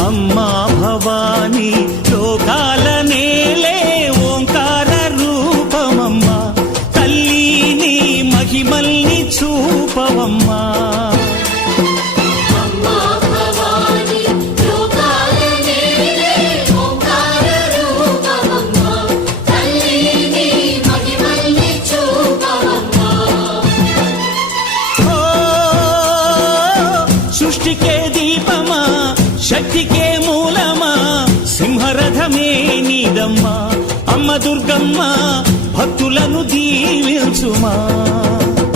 అమ్మా భవానీ లోకాల నేలే ఓంకార రూపమమ్మా తల్లి నీ మహిమల్ని చూపవమ్మా సృష్టికే దీపమా శక్తికే మూలమా సింహరథమే నీదమ్మా అమ్మ దుర్గమ్మ భక్తులను దీవించుమా